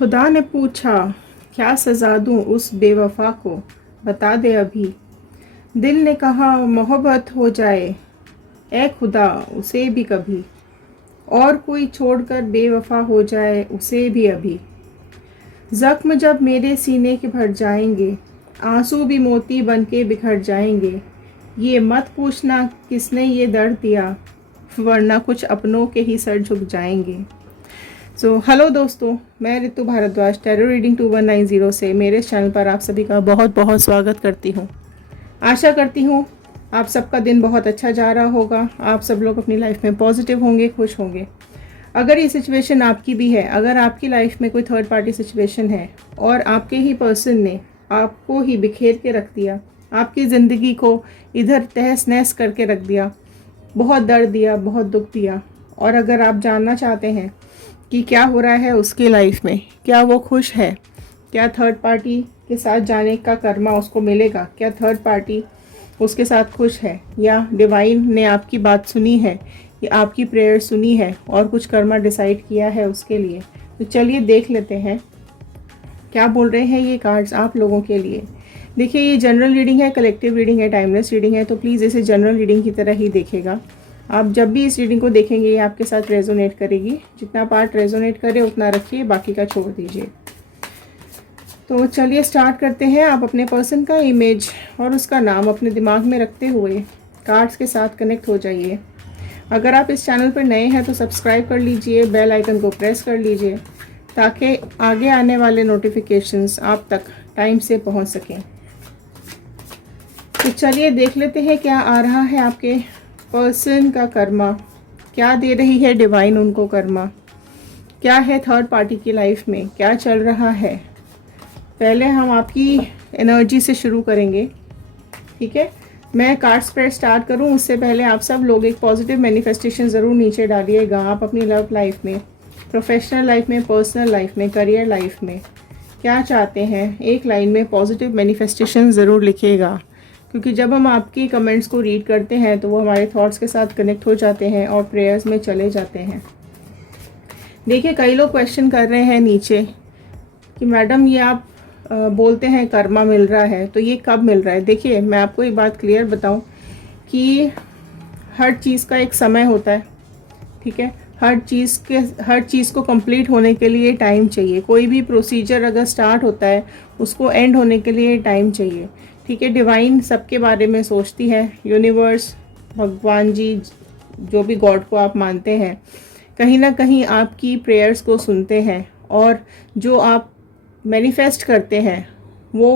खुदा ने पूछा, क्या सज़ा दूँ उस बेवफा को, बता दे अभी। दिल ने कहा मोहब्बत हो जाए, ए खुदा उसे भी कभी। और कोई छोड़कर बेवफा हो जाए उसे भी अभी। ज़ख्म जब मेरे सीने के भर जाएंगे, आंसू भी मोती बन के बिखर जाएंगे। ये मत पूछना किसने ये दर्द दिया, वरना कुछ अपनों के ही सर झुक जाएंगे। हेलो दोस्तों, मैं रितु भारद्वाज टैरो रीडिंग 2190 से मेरे इस चैनल पर आप सभी का बहुत बहुत स्वागत करती हूँ। आशा करती हूँ आप सबका दिन बहुत अच्छा जा रहा होगा। आप सब लोग अपनी लाइफ में पॉजिटिव होंगे, खुश होंगे। अगर ये सिचुएशन आपकी भी है, अगर आपकी लाइफ में कोई थर्ड पार्टी सिचुएशन है और आपके ही पर्सन ने आपको ही बिखेर के रख दिया, आपकी ज़िंदगी को इधर तहस नहस करके रख दिया, बहुत दर्द दिया, बहुत दुख दिया, और अगर आप जानना चाहते हैं कि क्या हो रहा है उसकी लाइफ में, क्या वो खुश है, क्या थर्ड पार्टी के साथ जाने का कर्मा उसको मिलेगा, क्या थर्ड पार्टी उसके साथ खुश है, या डिवाइन ने आपकी बात सुनी है, या आपकी प्रेयर सुनी है और कुछ कर्मा डिसाइड किया है उसके लिए। तो चलिए देख लेते हैं क्या बोल रहे हैं ये कार्ड्स आप लोगों के लिए। देखिए, ये जनरल रीडिंग है, कलेक्टिव रीडिंग है, टाइमलेस रीडिंग है, तो प्लीज़ इसे जनरल रीडिंग की तरह ही देखेगा। आप जब भी इस रीडिंग को देखेंगे ये आपके साथ रेजोनेट करेगी। जितना पार्ट रेजोनेट करे उतना रखिए, बाकी का छोड़ दीजिए। तो चलिए स्टार्ट करते हैं। आप अपने पर्सन का इमेज और उसका नाम अपने दिमाग में रखते हुए कार्ड्स के साथ कनेक्ट हो जाइए। अगर आप इस चैनल पर नए हैं तो सब्सक्राइब कर लीजिए, बेल आइकन को प्रेस कर लीजिए ताकि आगे आने वाले नोटिफिकेशंस आप तक टाइम से पहुंच सकें। तो चलिए देख लेते हैं क्या आ रहा है आपके पर्सन का कर्मा, क्या दे रही है डिवाइन उनको कर्मा, क्या है थर्ड पार्टी की लाइफ में, क्या चल रहा है। पहले हम आपकी एनर्जी से शुरू करेंगे, ठीक है। मैं कार्ड स्प्रेड स्टार्ट करूं उससे पहले आप सब लोग एक पॉजिटिव मैनिफेस्टेशन ज़रूर नीचे डालिएगा। आप अपनी लव लाइफ में, प्रोफेशनल लाइफ में, पर्सनल लाइफ में, करियर लाइफ में क्या चाहते हैं, एक लाइन में पॉजिटिव मैनिफेस्टेशन ज़रूर लिखिएगा, क्योंकि जब हम आपकी कमेंट्स को रीड करते हैं तो वो हमारे थॉट्स के साथ कनेक्ट हो जाते हैं और प्रेयर्स में चले जाते हैं। देखिए, कई लोग क्वेश्चन कर रहे हैं नीचे कि मैडम ये आप बोलते हैं कर्मा मिल रहा है, तो ये कब मिल रहा है। देखिए, मैं आपको एक बात क्लियर बताऊं कि हर चीज़ का एक समय होता है, ठीक है। हर चीज़ को कंप्लीट होने के लिए टाइम चाहिए। कोई भी प्रोसीजर अगर स्टार्ट होता है उसको एंड होने के लिए टाइम चाहिए, ठीक है। डिवाइन सबके बारे में सोचती है, यूनिवर्स, भगवान जी, जो भी गॉड को आप मानते हैं, कहीं ना कहीं आपकी प्रेयर्स को सुनते हैं, और जो आप मैनिफेस्ट करते हैं वो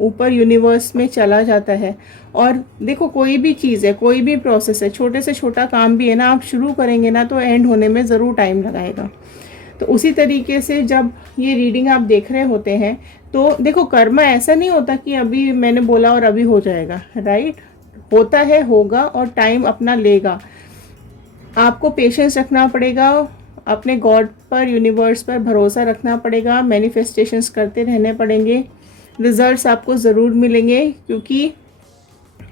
ऊपर यूनिवर्स में चला जाता है। और देखो, कोई भी चीज़ है, कोई भी प्रोसेस है, छोटे से छोटा काम भी है ना, आप शुरू करेंगे ना तो एंड होने में ज़रूर टाइम लगाएगा। तो उसी तरीके से जब ये रीडिंग आप देख रहे होते हैं तो देखो, कर्मा ऐसा नहीं होता कि अभी मैंने बोला और अभी हो जाएगा, राइट। होता है, होगा, और टाइम अपना लेगा। आपको पेशेंस रखना पड़ेगा, अपने गॉड पर, यूनिवर्स पर भरोसा रखना पड़ेगा, मैनिफेस्टेशंस करते रहने पड़ेंगे। रिजल्ट्स आपको ज़रूर मिलेंगे, क्योंकि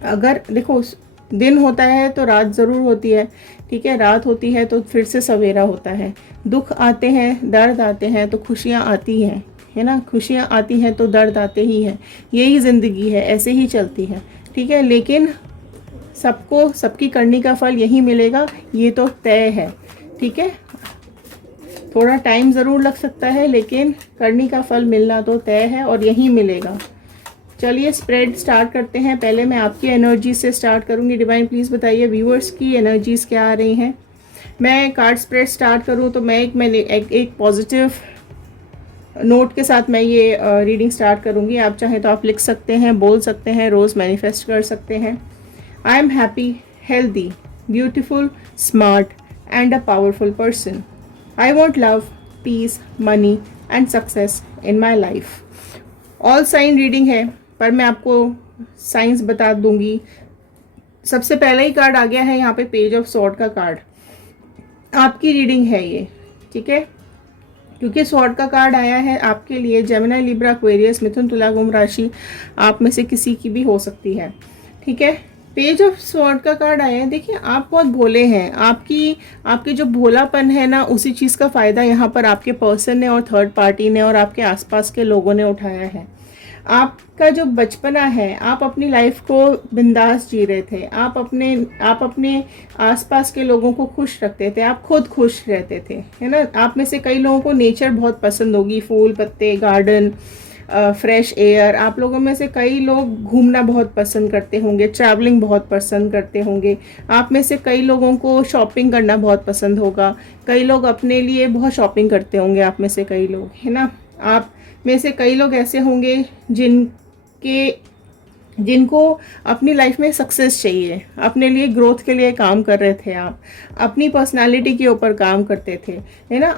अगर देखो दिन होता है तो रात ज़रूर होती है, ठीक है। रात होती है तो फिर से सवेरा होता है। दुख आते हैं, दर्द आते हैं तो खुशियाँ आती हैं, है ना। खुशियाँ आती हैं तो दर्द आते ही हैं। यही ज़िंदगी है, ऐसे ही चलती है, ठीक है। लेकिन सबको सबकी करनी का फल यही मिलेगा, ये तो तय है, ठीक है। थोड़ा टाइम ज़रूर लग सकता है लेकिन करनी का फल मिलना तो तय है और यही मिलेगा। चलिए स्प्रेड स्टार्ट करते हैं। पहले मैं आपकी एनर्जी से स्टार्ट करूंगी। डिवाइन प्लीज़ बताइए व्यूअर्स की एनर्जीज़ क्या आ रही हैं। मैं कार्ड स्प्रेड स्टार्ट करूं तो मैं एक पॉजिटिव नोट के साथ मैं ये रीडिंग स्टार्ट करूंगी। आप चाहें तो आप लिख सकते हैं, बोल सकते हैं, रोज़ मैनिफेस्ट कर सकते हैं। I am happy, healthy, beautiful, smart and a powerful person. I want love, peace, money and success in my life. All sign reading है, पर मैं आपको साइंस बता दूंगी। सबसे पहला ही कार्ड आ गया है यहाँ पे, पेज ऑफ सॉर्ड का कार्ड। आपकी रीडिंग है ये, ठीक है, क्योंकि सॉर्ड का कार्ड आया है आपके लिए। जेमिनी, लिब्रा, एक्वेरियस, मिथुन, तुला, कुंभ राशि आप में से किसी की भी हो सकती है, ठीक है। पेज ऑफ स्वॉर्ड का कार्ड आया है। देखिए आप बहुत भोले हैं, आपके जो भोलापन है ना, उसी चीज़ का फ़ायदा यहाँ पर आपके पर्सन ने और थर्ड पार्टी ने और आपके आसपास के लोगों ने उठाया है। आपका जो बचपना है, आप अपनी लाइफ को बिंदास जी रहे थे, आप अपने आसपास के लोगों को खुश रखते थे, आप खुद खुश रहते थे, है ना। आप में से कई लोगों को नेचर बहुत पसंद होगी, फूल पत्ते, गार्डन, फ्रेश एयर। आप लोगों में से कई लोग घूमना बहुत पसंद करते होंगे, ट्रैवलिंग बहुत पसंद करते होंगे। आप में से कई लोगों को शॉपिंग करना बहुत पसंद होगा, कई लोग अपने लिए बहुत शॉपिंग करते होंगे, आप में से कई लोग, है ना। आप में से कई लोग ऐसे होंगे जिनको अपनी लाइफ में सक्सेस चाहिए, अपने लिए ग्रोथ के लिए काम कर रहे थे, आप अपनी पर्सनालिटी के ऊपर काम करते थे, है ना।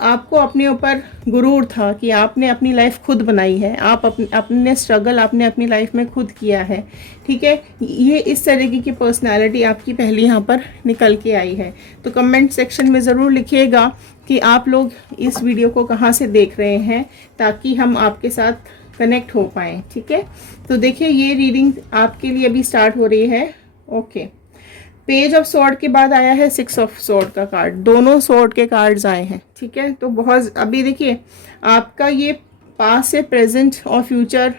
आपको अपने ऊपर गुरूर था कि आपने अपनी लाइफ खुद बनाई है, आप अपने स्ट्रगल आपने अपनी लाइफ में खुद किया है, ठीक है। ये इस तरीके की पर्सनालिटी आपकी पहली यहाँ पर निकल के आई है। तो कमेंट सेक्शन में ज़रूर लिखिएगा कि आप लोग इस वीडियो को कहाँ से देख रहे हैं, ताकि हम आपके साथ कनेक्ट हो पाएँ, ठीक है। तो देखिए ये रीडिंग आपके लिए अभी स्टार्ट हो रही है। ओके, पेज ऑफ स्वॉर्ड के बाद आया है 6 ऑफ स्वॉर्ड का कार्ड, दोनों स्वॉर्ड के कार्ड्स आए हैं, ठीक है। तो बहुत अभी देखिए आपका ये पास्ट से प्रेजेंट और फ्यूचर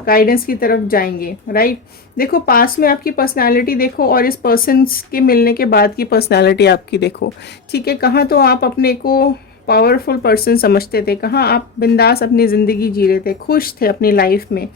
गाइडेंस की तरफ जाएंगे, राइट। देखो पास्ट में आपकी पर्सनालिटी देखो और इस पर्सन के मिलने के बाद की पर्सनालिटी आपकी देखो, ठीक है। कहाँ तो आप अपने को पावरफुल पर्सन समझते थे, कहाँ आप बिंदास अपनी ज़िंदगी जी रहे थे, खुश थे अपनी लाइफ में,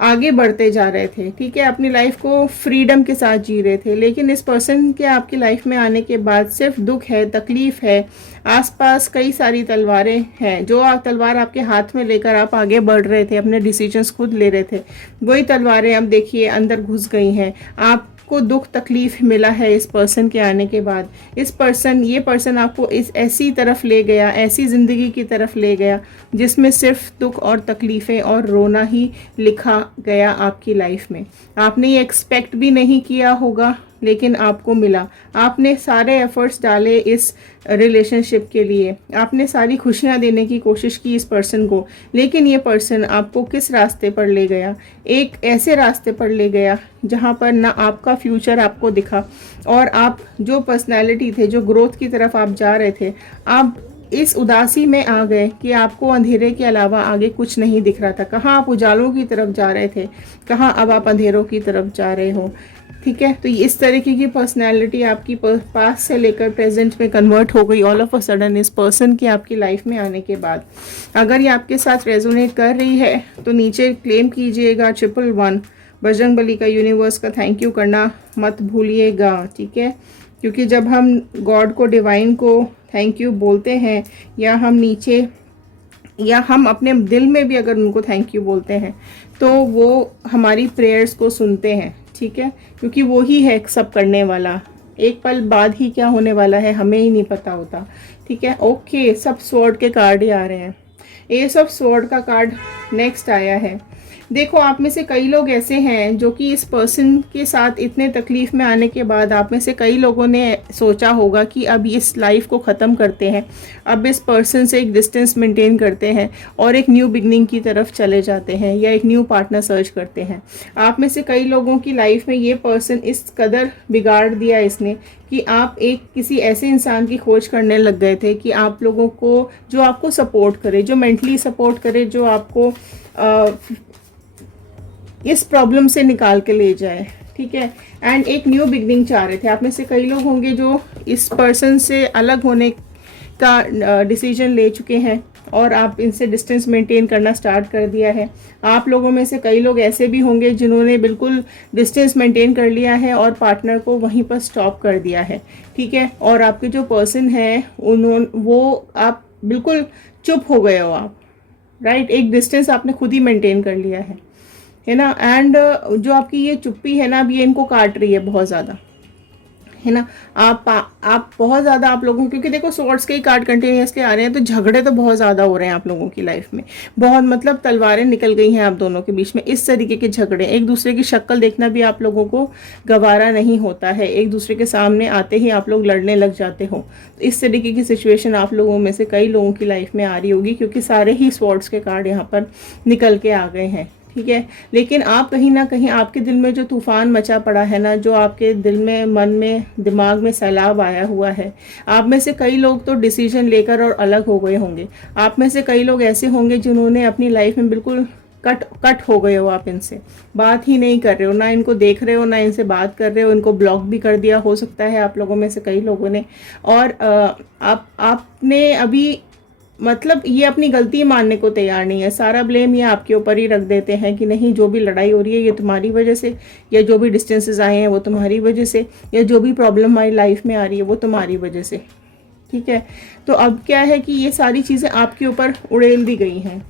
आगे बढ़ते जा रहे थे, ठीक है। अपनी लाइफ को फ्रीडम के साथ जी रहे थे। लेकिन इस पर्सन के आपकी लाइफ में आने के बाद सिर्फ दुख है, तकलीफ है, आसपास कई सारी तलवारें हैं। जो तलवार आपके हाथ में लेकर आप आगे बढ़ रहे थे, अपने डिसीजंस खुद ले रहे थे, वही तलवारें अब देखिए अंदर घुस गई हैं। आपको दुख तकलीफ मिला है इस पर्सन के आने के बाद। ये पर्सन आपको इस ऐसी तरफ ले गया, ऐसी ज़िंदगी की तरफ ले गया जिसमें सिर्फ दुख और तकलीफ़ें और रोना ही लिखा गया आपकी लाइफ में। आपने ये एक्सपेक्ट भी नहीं किया होगा, लेकिन आपको मिला। आपने सारे एफर्ट्स डाले इस रिलेशनशिप के लिए, आपने सारी खुशियां देने की कोशिश की इस पर्सन को, लेकिन ये पर्सन आपको किस रास्ते पर ले गया? एक ऐसे रास्ते पर ले गया जहां पर ना आपका फ्यूचर आपको दिखा, और आप जो पर्सनैलिटी थे, जो ग्रोथ की तरफ आप जा रहे थे, आप इस उदासी में आ गए कि आपको अंधेरे के अलावा आगे कुछ नहीं दिख रहा था। कहाँ आप उजालों की तरफ जा रहे थे, कहाँ अब आप अंधेरों की तरफ जा रहे हो, ठीक है। तो इस तरीके की पर्सनैलिटी आपकी पास्ट से लेकर प्रेजेंट में कन्वर्ट हो गई ऑल ऑफ अ सडन इस पर्सन की आपकी लाइफ में आने के बाद। अगर ये आपके साथ रेजोनेट कर रही है तो नीचे क्लेम कीजिएगा 111, बजरंग बली का, यूनिवर्स का थैंक यू करना मत भूलिएगा, ठीक है। क्योंकि जब हम गॉड को, डिवाइन को थैंक यू बोलते हैं, या हम अपने दिल में भी अगर उनको थैंक यू बोलते हैं, तो वो हमारी प्रेयर्स को सुनते हैं, ठीक है। क्योंकि वो ही है सब करने वाला। एक पल बाद ही क्या होने वाला है हमें ही नहीं पता होता, ठीक है। ओके, सब स्वॉर्ड के कार्ड ही आ रहे हैं। एस ऑफ स्वॉर्ड का कार्ड नेक्स्ट आया है। देखो आप में से कई लोग ऐसे हैं जो कि इस पर्सन के साथ इतने तकलीफ में आने के बाद आप में से कई लोगों ने सोचा होगा कि अब इस लाइफ को ख़त्म करते हैं, अब इस पर्सन से एक डिस्टेंस मेंटेन करते हैं और एक न्यू बिगनिंग की तरफ चले जाते हैं, या एक न्यू पार्टनर सर्च करते हैं। आप में से कई लोगों की लाइफ में ये पर्सन इस कदर बिगाड़ दिया इसने कि आप एक किसी ऐसे इंसान की खोज करने लग गए थे कि आप लोगों को, जो आपको सपोर्ट करे, जो मेंटली सपोर्ट करे, जो आपको इस प्रॉब्लम से निकाल के ले जाए, ठीक है। एंड एक न्यू बिगनिंग चाह रहे थे। आप में से कई लोग होंगे जो इस पर्सन से अलग होने का डिसीजन ले चुके हैं और आप इनसे डिस्टेंस मेंटेन करना स्टार्ट कर दिया है। आप लोगों में से कई लोग ऐसे भी होंगे जिन्होंने बिल्कुल डिस्टेंस मेंटेन कर लिया है और पार्टनर को वहीं पर स्टॉप कर दिया है, ठीक है। और आपके जो पर्सन है आप बिल्कुल चुप हो गए हो आप, राइट। एक डिस्टेंस आपने खुद ही मेंटेन कर लिया है ना। एंड जो आपकी ये चुप्पी है ना, अब ये इनको काट रही है बहुत ज़्यादा, है ना। आप बहुत ज़्यादा, आप लोगों, क्योंकि देखो स्वॉर्ड्स के ही कार्ड कंटिन्यूसली आ रहे हैं, तो झगड़े तो बहुत ज़्यादा हो रहे हैं आप लोगों की लाइफ में। बहुत मतलब तलवारें निकल गई हैं आप दोनों के बीच में। इस तरीके के झगड़े, एक दूसरे की शक्ल देखना भी आप लोगों को गवारा नहीं होता है, एक दूसरे के सामने आते ही आप लोग लड़ने लग जाते हो। तो इस तरीके की सिचुएशन आप लोगों में से कई लोगों की लाइफ में आ रही होगी, क्योंकि सारे ही स्वॉर्ड्स के कार्ड यहाँ पर निकल के आ गए हैं, ठीक है। लेकिन आप कहीं ना कहीं आपके दिल में जो तूफान मचा पड़ा है ना, जो आपके दिल में, मन में, दिमाग में सैलाब आया हुआ है, आप में से कई लोग तो डिसीजन लेकर और अलग हो गए होंगे। आप में से कई लोग ऐसे होंगे जिन्होंने अपनी लाइफ में बिल्कुल कट हो गए हो, आप इनसे बात ही नहीं कर रहे हो, ना इनको देख रहे हो, ना इनसे बात कर रहे हो, इनको ब्लॉक भी कर दिया हो सकता है आप लोगों में से कई लोगों ने। और आपने अभी मतलब ये अपनी गलती मानने को तैयार नहीं है, सारा ब्लेम ये आपके ऊपर ही रख देते हैं कि नहीं, जो भी लड़ाई हो रही है ये तुम्हारी वजह से, या जो भी डिस्टेंसेस आए हैं वो तुम्हारी वजह से, या जो भी प्रॉब्लम हमारी लाइफ में आ रही है वो तुम्हारी वजह से। ठीक है, तो अब क्या है कि ये सारी चीज़ें आपके ऊपर उड़ेल दी गई हैं।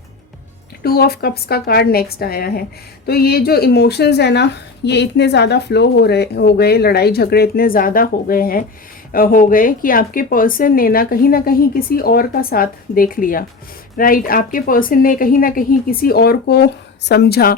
2 ऑफ कप्स का कार्ड नेक्स्ट आया है। तो ये जो इमोशंस है ना, ये इतने ज़्यादा फ्लो हो गए, लड़ाई झगड़े इतने ज़्यादा हो गए कि आपके पर्सन ने ना कहीं किसी और का साथ देख लिया। राइट, आपके पर्सन ने कहीं ना कहीं किसी और को समझा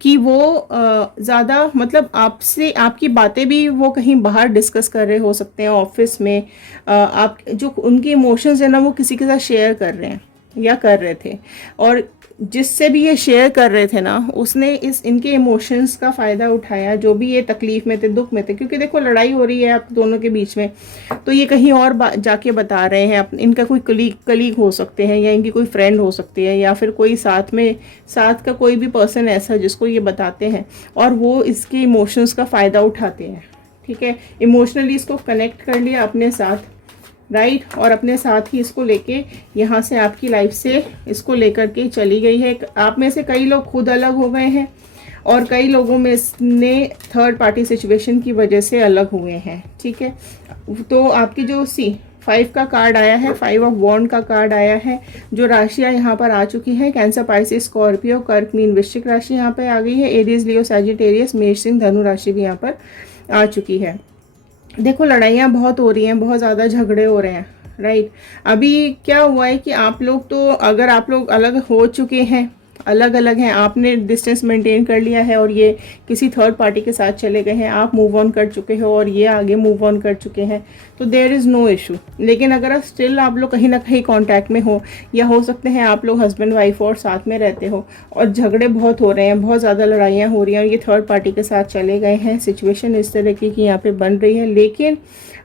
कि वो ज़्यादा मतलब आपसे, आपकी बातें भी वो कहीं बाहर डिस्कस कर रहे हो सकते हैं, ऑफिस में आप जो उनके इमोशंस है ना वो किसी के साथ शेयर कर रहे हैं या कर रहे थे, और जिससे भी ये शेयर कर रहे थे ना उसने इनके इमोशंस का फ़ायदा उठाया, जो भी ये तकलीफ़ में थे, दुख में थे, क्योंकि देखो लड़ाई हो रही है आप दोनों के बीच में, तो ये कहीं और जाके बता रहे हैं। इनका कोई कलीग हो सकते हैं, या इनकी कोई फ्रेंड हो सकती है, या फिर कोई साथ का कोई भी पर्सन ऐसा जिसको ये बताते हैं, और वो इसके इमोशंस का फ़ायदा उठाते हैं। ठीक है, इमोशनली इसको कनेक्ट कर लिया अपने साथ, राइट, और अपने साथ ही इसको लेके यहाँ से आपकी लाइफ से इसको लेकर के चली गई है। आप में से कई लोग खुद अलग हो गए हैं, और कई लोगों में इसने थर्ड पार्टी सिचुएशन की वजह से अलग हुए हैं। ठीक है, तो आपकी जो 5 का कार्ड आया है, 5 ऑफ वॉन्ड का कार्ड आया है, जो राशियाँ यहाँ पर आ चुकी हैं, कैंसर, पाइसिस, स्कॉर्पियो, कर्क, मीन, वृश्चिक राशि यहाँ पे आ गई है, एरीज, लियो, सैजिटेरियस, मेष, सिंह, धनु राशि भी यहाँ पर आ चुकी है। देखो लड़ाइयाँ बहुत हो रही हैं, बहुत ज़्यादा झगड़े हो रहे हैं। राइट, अभी क्या हुआ है कि आप लोग तो, अगर आप लोग अलग हो चुके हैं, अलग अलग हैं, आपने डिस्टेंस मेंटेन कर लिया है और ये किसी थर्ड पार्टी के साथ चले गए हैं, आप मूव ऑन कर चुके हो और ये आगे मूव ऑन कर चुके हैं, तो देयर इज़ नो इशू। लेकिन अगर स्टिल आप लोग कहीं ना कहीं कांटेक्ट में हो, या हो सकते हैं आप लोग हस्बैंड वाइफ और साथ में रहते हो, और झगड़े बहुत हो रहे हैं, बहुत ज़्यादा लड़ाइयाँ हो रही हैं, और ये थर्ड पार्टी के साथ चले गए हैं, सिचुएशन इस तरीके की यहाँ पे बन रही है। लेकिन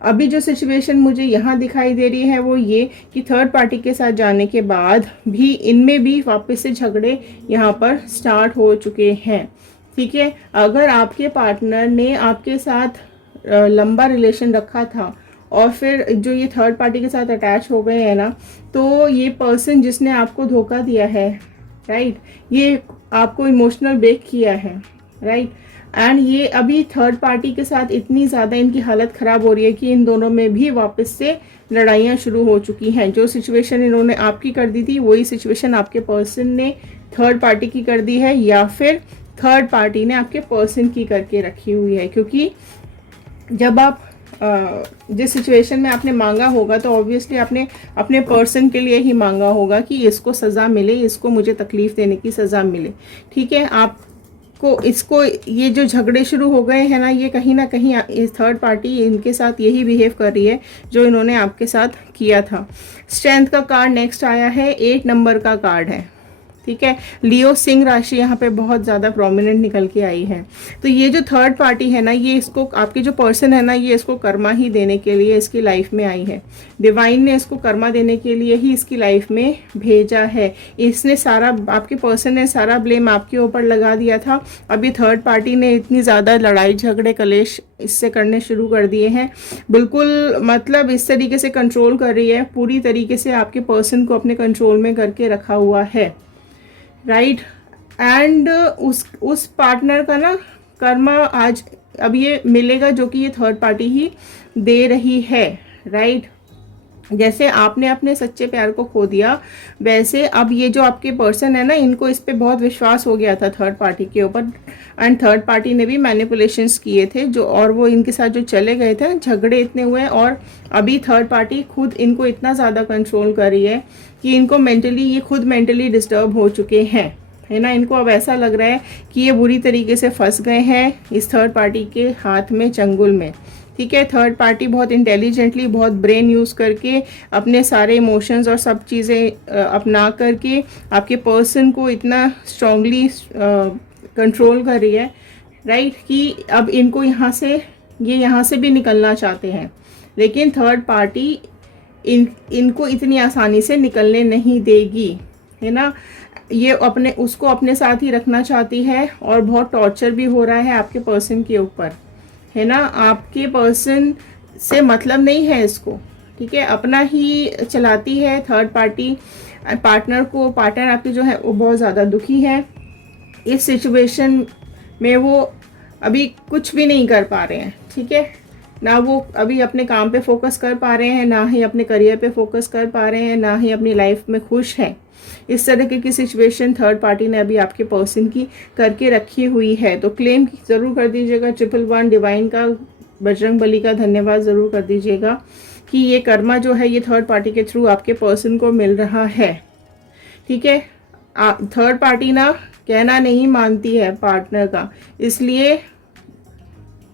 अभी जो सिचुएशन मुझे यहाँ दिखाई दे रही है वो ये कि थर्ड पार्टी के साथ जाने के बाद भी इनमें भी वापस से झगड़े यहाँ पर स्टार्ट हो चुके हैं। ठीक है, अगर आपके पार्टनर ने आपके साथ लंबा रिलेशन रखा था और फिर जो ये थर्ड पार्टी के साथ अटैच हो गए हैं ना, तो ये पर्सन जिसने आपको धोखा दिया है, राइट, ये आपको इमोशनल ब्रेक किया है, राइट, एंड ये अभी थर्ड पार्टी के साथ इतनी ज़्यादा इनकी हालत ख़राब हो रही है कि इन दोनों में भी वापस से लड़ाइयाँ शुरू हो चुकी हैं। जो सिचुएशन इन्होंने आपकी कर दी थी वही सिचुएशन आपके पर्सन ने थर्ड पार्टी की कर दी है, या फिर थर्ड पार्टी ने आपके पर्सन की करके रखी हुई है। क्योंकि जब आप जिस सिचुएशन में आपने मांगा होगा तो ऑब्वियसली आपने अपने पर्सन के लिए ही मांगा होगा कि इसको सज़ा मिले, इसको मुझे तकलीफ़ देने की सज़ा मिले। ठीक है, इसको ये जो झगड़े शुरू हो गए हैं ना, ये कहीं ना कहीं इस थर्ड पार्टी इनके साथ यही बिहेव कर रही है जो इन्होंने आपके साथ किया था। स्ट्रेंथ का कार्ड नेक्स्ट आया है, 8 नंबर का कार्ड है। ठीक है, लियो, सिंह राशि यहाँ पे बहुत ज़्यादा प्रोमिनेंट निकल के आई है। तो ये जो थर्ड पार्टी है ना, ये इसको, आपके जो पर्सन है ना, ये इसको कर्मा ही देने के लिए इसकी लाइफ में आई है। डिवाइन ने इसको कर्मा देने के लिए ही इसकी लाइफ में भेजा है। इसने सारा, आपके पर्सन ने सारा ब्लेम आपके ऊपर लगा दिया था। अभी थर्ड पार्टी ने इतनी ज़्यादा लड़ाई झगड़े कलेश इससे करने शुरू कर दिए हैं, बिल्कुल मतलब इस तरीके से कंट्रोल कर रही है, पूरी तरीके से आपके पर्सन को अपने कंट्रोल में करके रखा हुआ है। राइट, एंड उस पार्टनर का ना कर्मा आज अब ये मिलेगा जो कि ये थर्ड पार्टी ही दे रही है। राइट, जैसे आपने अपने सच्चे प्यार को खो दिया, वैसे अब ये जो आपके पर्सन है ना, इनको इस पे बहुत विश्वास हो गया था थर्ड पार्टी के ऊपर, एंड थर्ड पार्टी ने भी मैनिपुलेशंस किए थे जो, और वो इनके साथ जो चले गए थे, झगड़े इतने हुए, और अभी थर्ड पार्टी खुद इनको इतना ज़्यादा कंट्रोल कर रही है कि इनको मेंटली, ये खुद मेंटली डिस्टर्ब हो चुके हैं, है ना। इनको अब ऐसा लग रहा है कि ये बुरी तरीके से फंस गए हैं इस थर्ड पार्टी के हाथ में, चंगुल में। ठीक है। थर्ड पार्टी बहुत इंटेलिजेंटली, बहुत ब्रेन यूज़ करके, अपने सारे इमोशंस और सब चीज़ें अपना करके आपके पर्सन को इतना स्ट्रांगली कंट्रोल कर रही है, राइट, कि अब इनको यहाँ से भी निकलना चाहते हैं, लेकिन थर्ड पार्टी इनको इतनी आसानी से निकलने नहीं देगी, है ना। ये उसको अपने साथ ही रखना चाहती है और बहुत टॉर्चर भी हो रहा है आपके पर्सन के ऊपर, है ना। आपके पर्सन से मतलब नहीं है इसको, ठीक है, अपना ही चलाती है थर्ड पार्टी। पार्टनर आपके जो है वो बहुत ज़्यादा दुखी है इस सिचुएशन में। वो अभी कुछ भी नहीं कर पा रहे हैं, ठीक है, ना वो अभी अपने काम पे फोकस कर पा रहे हैं, ना ही अपने करियर पे फोकस कर पा रहे हैं, ना ही अपनी लाइफ में खुश हैं। इस तरह की सिचुएशन थर्ड पार्टी ने अभी आपके पर्सन की करके रखी हुई है। तो क्लेम ज़रूर कर दीजिएगा 111 डिवाइन का, बजरंग बली का धन्यवाद ज़रूर कर दीजिएगा कि ये कर्मा जो है ये थर्ड पार्टी के थ्रू आपके पर्सन को मिल रहा है, ठीक है। थर्ड पार्टी ना कहना नहीं मानती है पार्टनर का, इसलिए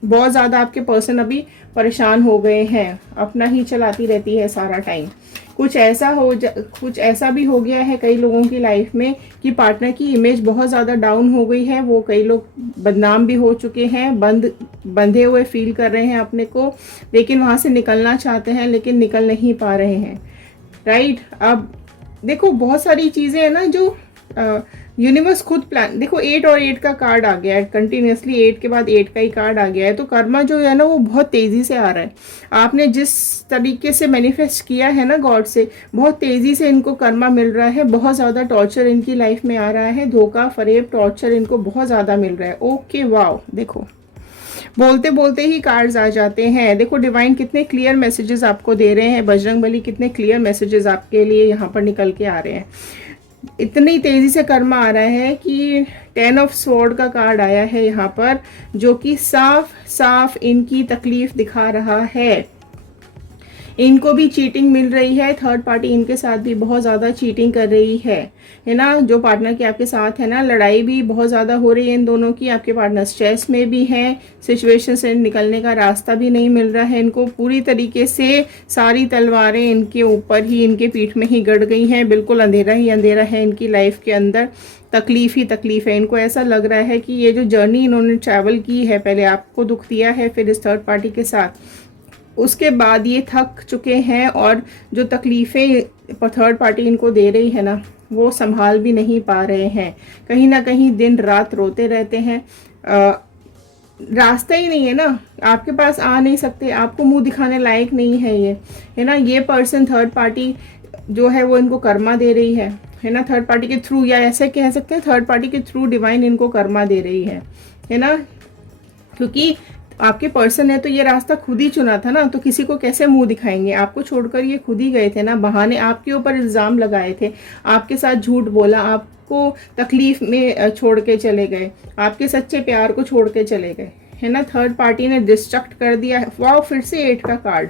बहुत ज़्यादा आपके पर्सन अभी परेशान हो गए हैं, अपना ही चलाती रहती है सारा टाइम। कुछ ऐसा भी हो गया है कई लोगों की लाइफ में कि पार्टनर की इमेज बहुत ज़्यादा डाउन हो गई है। वो कई लोग बदनाम भी हो चुके हैं, बंधे हुए फील कर रहे हैं अपने को, लेकिन वहाँ से निकलना चाहते हैं लेकिन निकल नहीं पा रहे हैं, राइट। अब देखो बहुत सारी चीज़ें हैं ना जो यूनिवर्स खुद प्लान, देखो 8 और 8 का कार्ड आ गया है, कंटिन्यूसली 8 के बाद 8 का ही कार्ड आ गया है। तो कर्मा जो है ना वो बहुत तेज़ी से आ रहा है। आपने जिस तरीके से मैनिफेस्ट किया है ना गॉड से, बहुत तेज़ी से इनको कर्मा मिल रहा है। बहुत ज़्यादा टॉर्चर इनकी लाइफ में आ रहा है, धोखा फरेब टॉर्चर इनको बहुत ज़्यादा मिल रहा है। ओके वाओ, देखो बोलते बोलते ही कार्ड्स आ जाते हैं। देखो डिवाइन कितने क्लियर मैसेजेस आपको दे रहे हैं, बजरंग बली कितने क्लियर मैसेजेस आपके लिए यहाँ पर निकल के आ रहे हैं। इतनी तेजी से कर्मा आ रहा है कि 10 ऑफ स्वॉर्ड का कार्ड आया है यहाँ पर, जो कि साफ साफ इनकी तकलीफ दिखा रहा है। इनको भी चीटिंग मिल रही है, थर्ड पार्टी इनके साथ भी बहुत ज़्यादा चीटिंग कर रही है ना। जो पार्टनर के आपके साथ है ना, लड़ाई भी बहुत ज़्यादा हो रही है इन दोनों की। आपके पार्टनर स्ट्रेस में भी हैं, सिचुएशन से निकलने का रास्ता भी नहीं मिल रहा है इनको। पूरी तरीके से सारी तलवारें इनके ऊपर ही, इनके पीठ में ही गड़ गई हैं। बिल्कुल अंधेरा ही अंधेरा है इनकी लाइफ के अंदर, तकलीफ ही तकलीफ है। इनको ऐसा लग रहा है कि ये जो जर्नी इन्होंने ट्रैवल की है, पहले आपको दुख दिया है, फिर इस थर्ड पार्टी के साथ, उसके बाद ये थक चुके हैं और जो तकलीफ़ें थर्ड पार्टी इनको दे रही है ना, वो संभाल भी नहीं पा रहे हैं। कहीं ना कहीं दिन रात रोते रहते हैं। रास्ता ही नहीं है ना, आपके पास आ नहीं सकते, आपको मुंह दिखाने लायक नहीं है ये, है ना। ये पर्सन थर्ड पार्टी जो है वो इनको कर्मा दे रही है ना, थर्ड पार्टी के थ्रू, या ऐसे कह सकते हैं थर्ड पार्टी के थ्रू डिवाइन इनको कर्मा दे रही है ना। क्योंकि आपके पर्सन ने तो ये रास्ता खुद ही चुना था ना, तो किसी को कैसे मुंह दिखाएंगे। आपको छोड़कर ये खुद ही गए थे ना, बहाने आपके ऊपर इल्ज़ाम लगाए थे, आपके साथ झूठ बोला, आपको तकलीफ में छोड़ के चले गए, आपके सच्चे प्यार को छोड़ के चले गए, है ना। थर्ड पार्टी ने डिस्ट्रक्ट कर दिया। वाओ, फिर से 8 का कार्ड,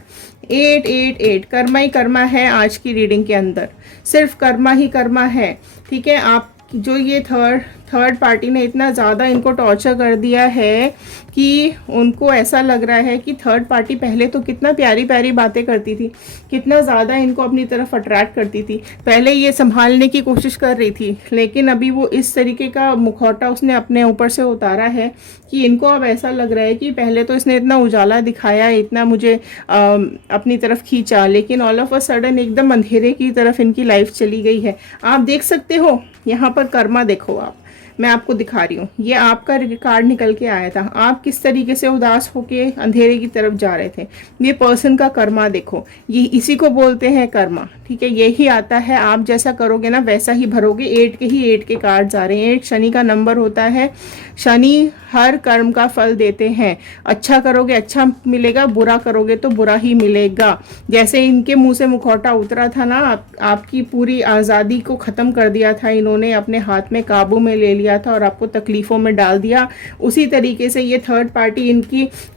8 8 8, कर्मा ही कर्मा है आज की रीडिंग के अंदर, सिर्फ कर्मा ही कर्मा है, ठीक है। आप जो ये थर्ड पार्टी ने इतना ज़्यादा इनको टॉर्चर कर दिया है कि उनको ऐसा लग रहा है कि थर्ड पार्टी पहले तो कितना प्यारी प्यारी बातें करती थी, कितना ज़्यादा इनको अपनी तरफ अट्रैक्ट करती थी, पहले ये संभालने की कोशिश कर रही थी, लेकिन अभी वो इस तरीके का मुखौटा उसने अपने ऊपर से उतारा है कि इनको अब ऐसा लग रहा है कि पहले तो इसने इतना उजाला दिखाया, इतना मुझे अपनी तरफ खींचा, लेकिन ऑल ऑफ अ सडन एकदम अंधेरे की तरफ इनकी लाइफ चली गई है। आप देख सकते हो यहाँ पर कर्मा, देखो आप, मैं आपको दिखा रही हूँ, ये आपका कार्ड निकल के आया था। आप किस तरीके से उदास होके अंधेरे की तरफ जा रहे थे। ये पर्सन का कर्मा देखो, ये इसी को बोलते हैं कर्मा, ठीक है। यही आता है, आप जैसा करोगे ना वैसा ही भरोगे। 8 के कार्ड्स आ रहे हैं। 8 शनि का नंबर होता है, शनि हर कर्म का फल देते हैं। अच्छा करोगे अच्छा मिलेगा, बुरा करोगे तो बुरा ही मिलेगा। जैसे इनके मुंह से मुखौटा उतरा था ना, आपकी पूरी आज़ादी को ख़त्म कर दिया था इन्होंने, अपने हाथ में काबू में ले लिया था और आपको तकलीफ़ों में डाल दिया। उसी तरीके से ये थर्ड पार्टी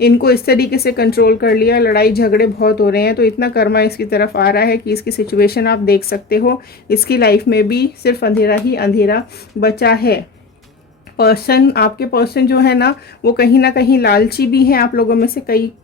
इनको इस तरीके से कंट्रोल कर लिया। लड़ाई झगड़े बहुत हो रहे हैं, तो इतना कर्मा इसकी तरफ आ रहा है कि इसकी सिचुएशन आप देख सकते हो, इसकी लाइफ में भी सिर्फ अंधेरा ही अंधेरा बचा है। पर्सन, आपके पर्सन जो है ना वो कहीं ना कहीं लालची भी है। आप लोगों में से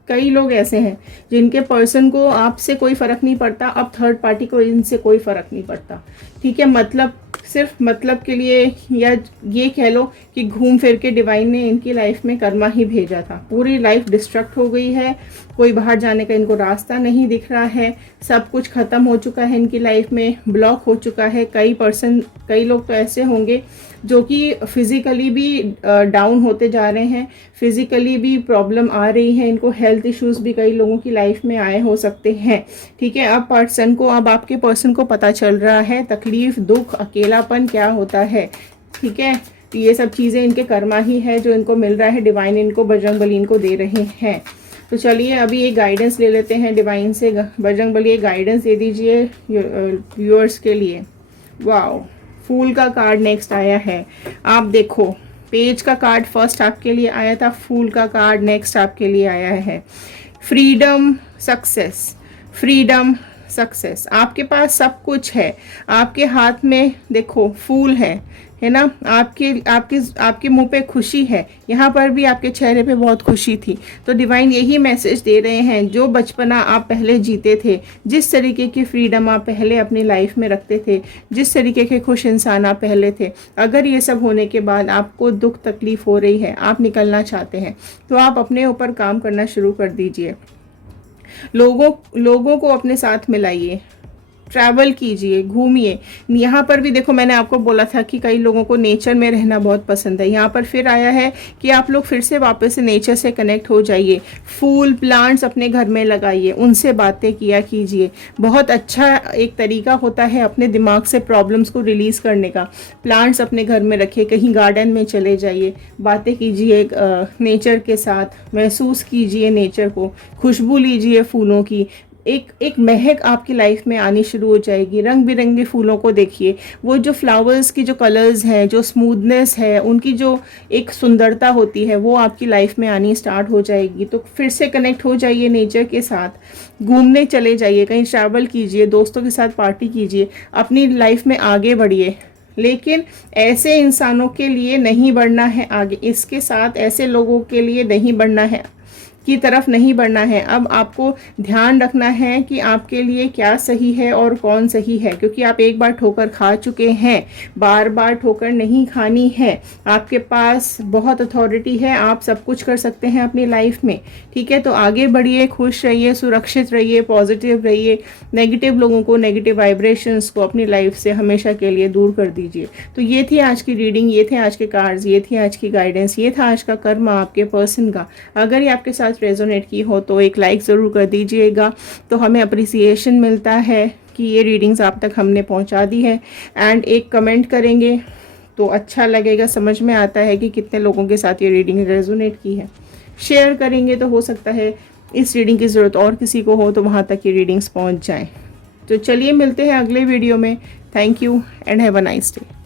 कई लोग ऐसे हैं जिनके पर्सन को आपसे कोई फ़र्क नहीं पड़ता, अब थर्ड पार्टी को इनसे कोई फ़र्क नहीं पड़ता। ठीक है, मतलब सिर्फ मतलब के लिए, या ये कह लो कि घूम फिर के डिवाइन ने इनकी लाइफ में कर्मा ही भेजा था। पूरी लाइफ डिस्ट्रक्ट हो गई है, कोई बाहर जाने का इनको रास्ता नहीं दिख रहा है, सब कुछ ख़त्म हो चुका है इनकी लाइफ में, ब्लॉक हो चुका है। कई लोग तो ऐसे होंगे जो कि फिज़िकली भी डाउन होते जा रहे हैं, फिज़िकली भी प्रॉब्लम आ रही है इनको, हेल्थ इश्यूज़ भी कई लोगों की लाइफ में आए हो सकते हैं। ठीक है, अब आपके पर्सन को पता चल रहा है तकलीफ़, दुख, अकेलापन क्या होता है। ठीक है, तो ये सब चीज़ें इनके कर्मा ही है जो इनको मिल रहा है, डिवाइन इनको, बजरंगबली इनको दे रहे हैं। तो चलिए अभी एक गाइडेंस ले लेते हैं डिवाइन से। बजरंगबली एक गाइडेंस दे दीजिए व्यूअर्स के लिए। वाओ, फूल का कार्ड नेक्स्ट आया है। आप देखो, पेज का कार्ड फर्स्ट आपके लिए आया था, फूल का कार्ड नेक्स्ट आपके लिए आया है। Freedom, success, freedom, success. आपके पास सब कुछ है, आपके हाथ में देखो फूल है ना, आपके मुंह पे खुशी है, यहाँ पर भी आपके चेहरे पे बहुत खुशी थी। तो डिवाइन यही मैसेज दे रहे हैं, जो बचपना आप पहले जीते थे, जिस तरीके की फ्रीडम आप पहले अपनी लाइफ में रखते थे, जिस तरीके के खुश इंसान आप पहले थे, अगर ये सब होने के बाद आपको दुख तकलीफ हो रही है, आप निकलना चाहते हैं, तो आप अपने ऊपर काम करना शुरू कर दीजिए। लोगों को अपने साथ मिलाइए, ट्रैवल कीजिए, घूमिए। यहाँ पर भी देखो, मैंने आपको बोला था कि कई लोगों को नेचर में रहना बहुत पसंद है। यहाँ पर फिर आया है कि आप लोग फिर से वापस से नेचर से कनेक्ट हो जाइए, फूल प्लांट्स अपने घर में लगाइए, उनसे बातें किया कीजिए। बहुत अच्छा एक तरीका होता है अपने दिमाग से प्रॉब्लम्स को रिलीज़ करने का। प्लांट्स अपने घर में रखिए, कहीं गार्डन में चले जाइए, बातें कीजिए नेचर के साथ, महसूस कीजिए नेचर को, खुशबू लीजिए फूलों की। एक महक आपकी लाइफ में आनी शुरू हो जाएगी। रंग बिरंगे फूलों को देखिए, वो जो फ्लावर्स की जो कलर्स हैं, जो स्मूथनेस है, उनकी जो एक सुंदरता होती है, वो आपकी लाइफ में आनी स्टार्ट हो जाएगी। तो फिर से कनेक्ट हो जाइए नेचर के साथ, घूमने चले जाइए, कहीं ट्रैवल कीजिए, दोस्तों के साथ पार्टी कीजिए, अपनी लाइफ में आगे बढ़िए। लेकिन ऐसे इंसानों के लिए नहीं बढ़ना है आगे, इसके साथ ऐसे लोगों के लिए नहीं बढ़ना है, की तरफ नहीं बढ़ना है। अब आपको ध्यान रखना है कि आपके लिए क्या सही है और कौन सही है, क्योंकि आप एक बार ठोकर खा चुके हैं, बार बार ठोकर नहीं खानी है। आपके पास बहुत अथॉरिटी है, आप सब कुछ कर सकते हैं अपनी लाइफ में। ठीक है, तो आगे बढ़िए, खुश रहिए, सुरक्षित रहिए, पॉजिटिव रहिए। नेगेटिव लोगों को, नेगेटिव वाइब्रेशंस को अपनी लाइफ से हमेशा के लिए दूर कर दीजिए। तो ये थी आज की रीडिंग, ये थे आज के कार्ड्स, ये थी आज की गाइडेंस, ये था आज का कर्मा आपके पर्सन का। अगर ये आपके साथ रेजोनेट की हो तो एक लाइक ज़रूर कर दीजिएगा, तो हमें अप्रिसिएशन मिलता है कि ये रीडिंग्स आप तक हमने पहुंचा दी है। एंड एक कमेंट करेंगे तो अच्छा लगेगा, समझ में आता है कि कितने लोगों के साथ ये रीडिंग रेजोनेट की है। शेयर करेंगे तो हो सकता है इस रीडिंग की ज़रूरत और किसी को हो तो वहाँ तक ये रीडिंग्स पहुँच जाएँ। तो चलिए मिलते हैं अगले वीडियो में। Thank you and have a nice day.